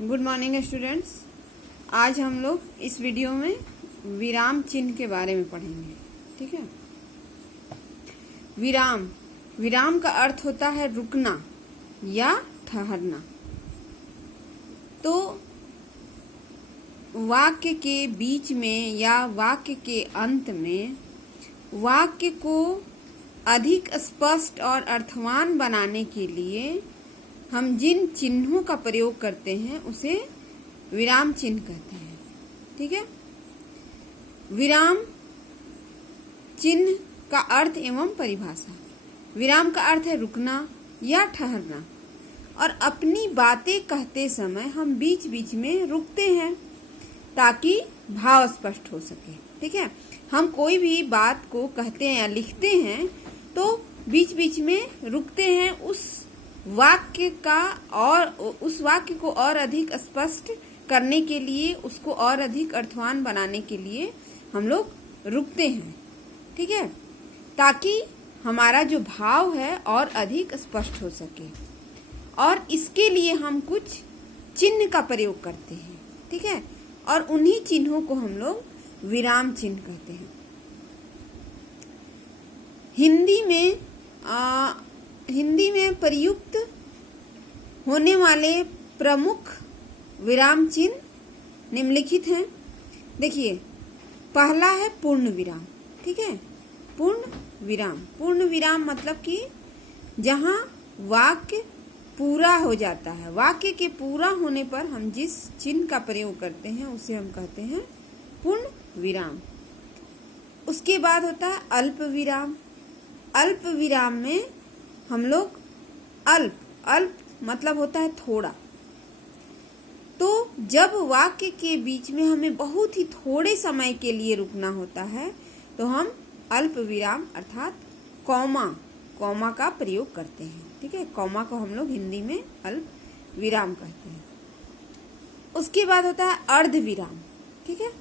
Good morning students. आज हम लोग इस वीडियो में विराम चिन्ह के बारे में पढ़ेंगे। ठीक है। विराम विराम का अर्थ होता है रुकना या ठहरना। तो वाक्य के बीच में या वाक्य के अंत में वाक्य को अधिक स्पष्ट और अर्थवान बनाने के लिए हम जिन चिन्हों का प्रयोग करते हैं उसे विराम चिन्ह कहते हैं। ठीक है। विराम चिन्ह का अर्थ एवं परिभाषा। विराम का अर्थ है रुकना या ठहरना, और अपनी बातें कहते समय हम बीच बीच में रुकते हैं ताकि भाव स्पष्ट हो सके। ठीक है। हम कोई भी बात को कहते हैं या लिखते हैं तो बीच बीच में रुकते हैं, उस वाक्य को और अधिक स्पष्ट करने के लिए, उसको और अधिक अर्थवान बनाने के लिए हम लोग रुकते हैं। ठीक है। ताकि हमारा जो भाव है और अधिक स्पष्ट हो सके, और इसके लिए हम कुछ चिन्ह का प्रयोग करते हैं। ठीक है। और उन्हीं चिन्हों को हम लोग विराम चिन्ह कहते हैं। हिंदी में प्रयुक्त होने वाले प्रमुख विराम चिन्ह निम्नलिखित हैं। देखिए, पहला है पूर्ण विराम। ठीक है। पूर्ण विराम मतलब कि जहां वाक्य पूरा हो जाता है, वाक्य के पूरा होने पर हम जिस चिन्ह का प्रयोग करते हैं उसे हम कहते हैं पूर्ण विराम। उसके बाद होता है अल्प विराम। अल्प विराम में हम लोग अल्प मतलब होता है थोड़ा। तो जब वाक्य के बीच में हमें बहुत ही थोड़े समय के लिए रुकना होता है तो हम अल्प विराम अर्थात कॉमा का प्रयोग करते हैं। ठीक है। कॉमा को हम लोग हिंदी में अल्प विराम कहते हैं। उसके बाद होता है अर्ध विराम। ठीक है।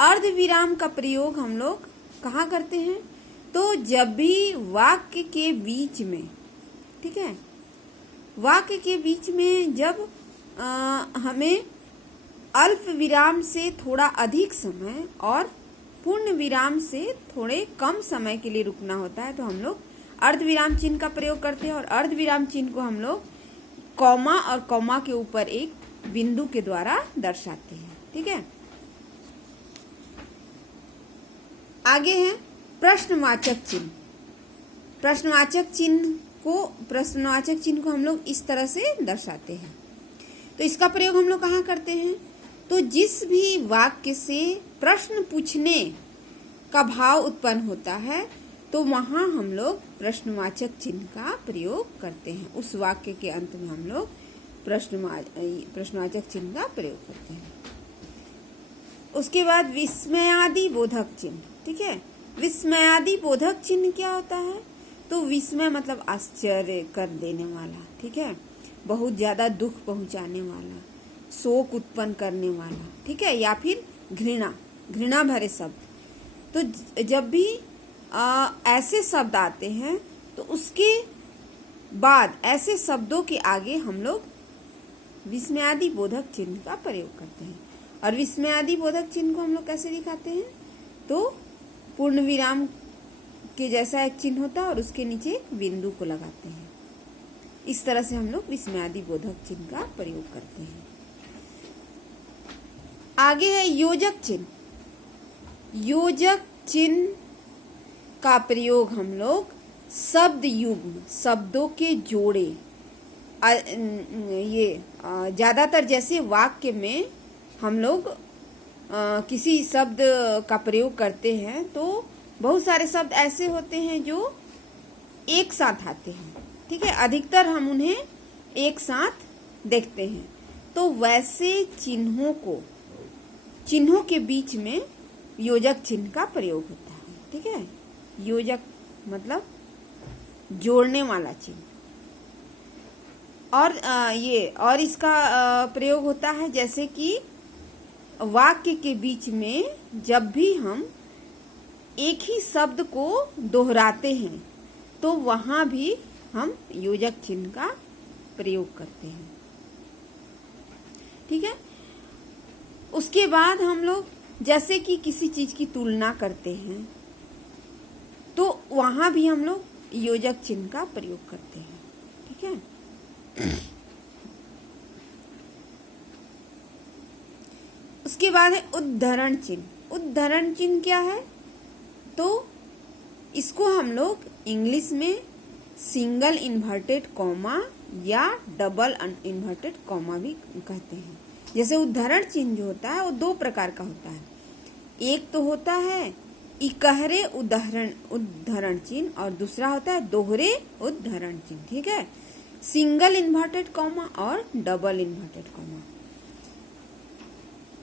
अर्ध विराम का प्रयोग हम लोग कहाँ करते हैं? तो जब भी वाक्य के बीच में, ठीक है, वाक्य के बीच में जब हमें अल्प विराम से थोड़ा अधिक समय और पूर्ण विराम से थोड़े कम समय के लिए रुकना होता है तो हम लोग अर्ध विराम चिन्ह का प्रयोग करते हैं। और अर्ध विराम चिन्ह को हम लोग कॉमा और कॉमा के ऊपर एक बिंदु के द्वारा दर्शाते हैं। ठीक है। आगे है प्रश्नवाचक चिन्ह। प्रश्नवाचक चिन्ह को हम लोग इस तरह से दर्शाते हैं। तो इसका प्रयोग हम लोग कहाँ करते हैं? तो जिस भी वाक्य से प्रश्न पूछने का भाव उत्पन्न होता है तो वहां हम लोग प्रश्नवाचक चिन्ह का प्रयोग करते हैं। उस वाक्य के अंत में हम लोग प्रश्नवाचक चिन्ह का प्रयोग करते हैं। उसके बाद विस्मयादि बोधक चिन्ह। ठीक है। विस्मयादि बोधक चिन्ह क्या होता है? तो विस्मय मतलब आश्चर्य कर देने वाला। ठीक है। बहुत ज्यादा दुख पहुंचाने वाला, शोक उत्पन्न करने वाला। ठीक है। या फिर घृणा भरे शब्द। तो जब भी ऐसे शब्द आते हैं तो उसके बाद ऐसे शब्दों के आगे हम लोग विस्मयादि बोधक चिन्ह का प्रयोग करते हैं। और विस्मयादि बोधक चिन्ह को हम लोग कैसे दिखाते हैं? तो पूर्ण विराम के जैसा एक चिन्ह होता है और उसके नीचे एक बिंदु को लगाते हैं। इस तरह से हम लोग विस्मयादि बोधक चिन्ह का प्रयोग करते हैं। आगे है योजक चिन्ह। योजक चिन्ह का प्रयोग हम लोग शब्द युग्म, शब्दों के जोड़े, ज्यादातर जैसे वाक्य में हम लोग किसी शब्द का प्रयोग करते हैं तो बहुत सारे शब्द ऐसे होते हैं जो एक साथ आते हैं। ठीक है। अधिकतर हम उन्हें एक साथ देखते हैं। तो वैसे चिन्हों के बीच में योजक चिन्ह का प्रयोग होता है। ठीक है। योजक मतलब जोड़ने वाला चिन्ह। और इसका प्रयोग होता है जैसे कि वाक्य के बीच में जब भी हम एक ही शब्द को दोहराते हैं तो वहां भी हम योजक चिन्ह का प्रयोग करते हैं। ठीक है। उसके बाद हम लोग जैसे कि किसी चीज की तुलना करते हैं तो वहां भी हम लोग योजक चिन्ह का प्रयोग करते हैं, ठीक है। उसके बाद है उद्धरण चिन्ह। उद्धरण चिन्ह क्या है? तो इसको हम लोग इंग्लिश में सिंगल इन्वर्टेड कॉमा या डबल इन्वर्टेड कॉमा भी कहते हैं। जैसे उद्धरण चिन्ह जो होता है वो दो प्रकार का होता है। एक तो होता है इकहरे उद्धरण चिन्ह और दूसरा होता है दोहरे उद्धरण चिन्ह, ठीक है। सिंगल इन्वर्टेड कॉमा और डबल इन्वर्टेड कॉमा।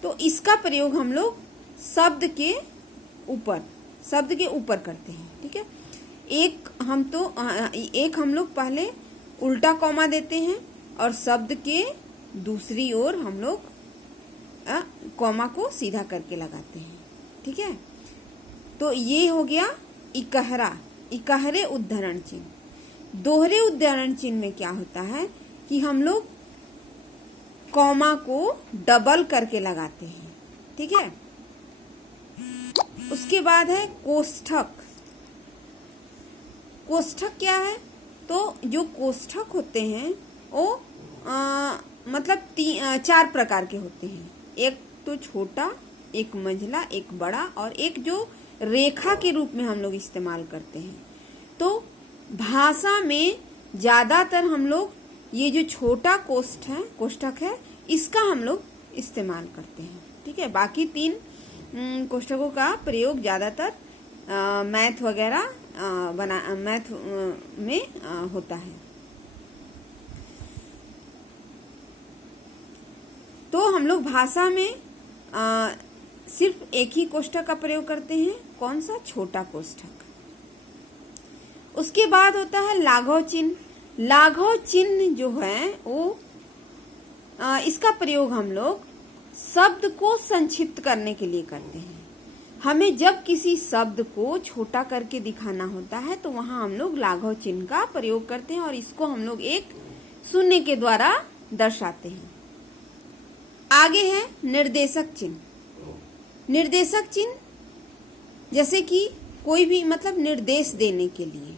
तो इसका प्रयोग हम लोग शब्द के ऊपर करते हैं, ठीक है। एक हम लोग पहले उल्टा कॉमा देते हैं और शब्द के दूसरी ओर हम लोग कॉमा को सीधा करके लगाते हैं, ठीक है। तो ये हो गया इकहरे उद्धरण चिन्ह। दोहरे उद्धरण चिन्ह में क्या होता है कि हम लोग कॉमा को डबल करके लगाते हैं, ठीक है। उसके बाद है कोष्ठक। कोष्ठक क्या है? तो जो कोष्ठक होते हैं वो मतलब 4 प्रकार के होते हैं। एक तो छोटा, एक मंझला, एक बड़ा और एक जो रेखा के रूप में हम लोग इस्तेमाल करते हैं। तो भाषा में ज्यादातर हम लोग ये जो छोटा कोष्ठक है इसका हम लोग इस्तेमाल करते हैं, ठीक है। बाकी 3 कोष्ठकों का प्रयोग ज्यादातर मैथ वगैरह मैथ में होता है। तो हम लोग भाषा में सिर्फ एक ही कोष्ठक का प्रयोग करते हैं। कौन सा? छोटा कोष्ठक। उसके बाद होता है लाघव चिन्ह। लाघव चिन्ह जो है वो इसका प्रयोग हम लोग शब्द को संक्षिप्त करने के लिए करते हैं। हमें जब किसी शब्द को छोटा करके दिखाना होता है तो वहां हम लोग लाघव चिन्ह का प्रयोग करते हैं और इसको हम लोग एक शून्य के द्वारा दर्शाते हैं। आगे है निर्देशक चिन्ह। निर्देशक चिन्ह जैसे कि कोई भी मतलब निर्देश देने के लिए,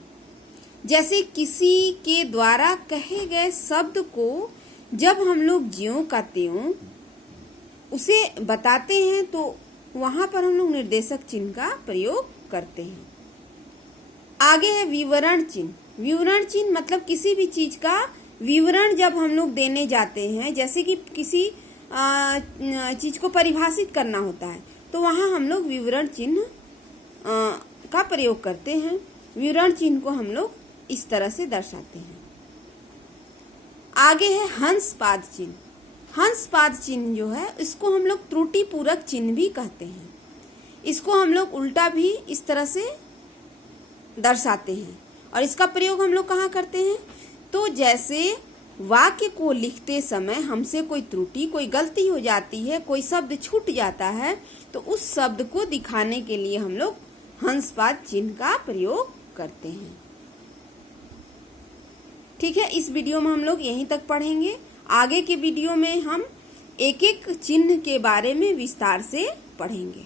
जैसे किसी के द्वारा कहे गए शब्द को जब हम लोग ज्यों का त्यों उसे बताते हैं तो वहां पर हम लोग निर्देशक चिन्ह का प्रयोग करते हैं। आगे है विवरण चिन्ह। विवरण चिन्ह मतलब किसी भी चीज का विवरण जब हम लोग देने जाते हैं, जैसे कि किसी चीज को परिभाषित करना होता है तो वहां हम लोग विवरण चिन्ह का प्रयोग करते हैं। विवरण चिन्ह को हम लोग इस तरह से दर्शाते हैं। आगे है हंस पाद चिन्ह। हंस पाद चिन्ह जो है इसको हम लोग त्रुटि पूरक चिन्ह भी कहते हैं। इसको हम लोग उल्टा भी इस तरह से दर्शाते हैं और इसका प्रयोग हम लोग कहाँ करते हैं? तो जैसे वाक्य को लिखते समय हमसे कोई त्रुटि, कोई गलती हो जाती है, कोई शब्द छूट जाता है तो उस शब्द को दिखाने के लिए हम लोग हंस पाद चिन्ह का प्रयोग करते हैं। ठीक है, इस वीडियो में हम लोग यहीं तक पढ़ेंगे। आगे के वीडियो में हम एक एक चिन्ह के बारे में विस्तार से पढ़ेंगे।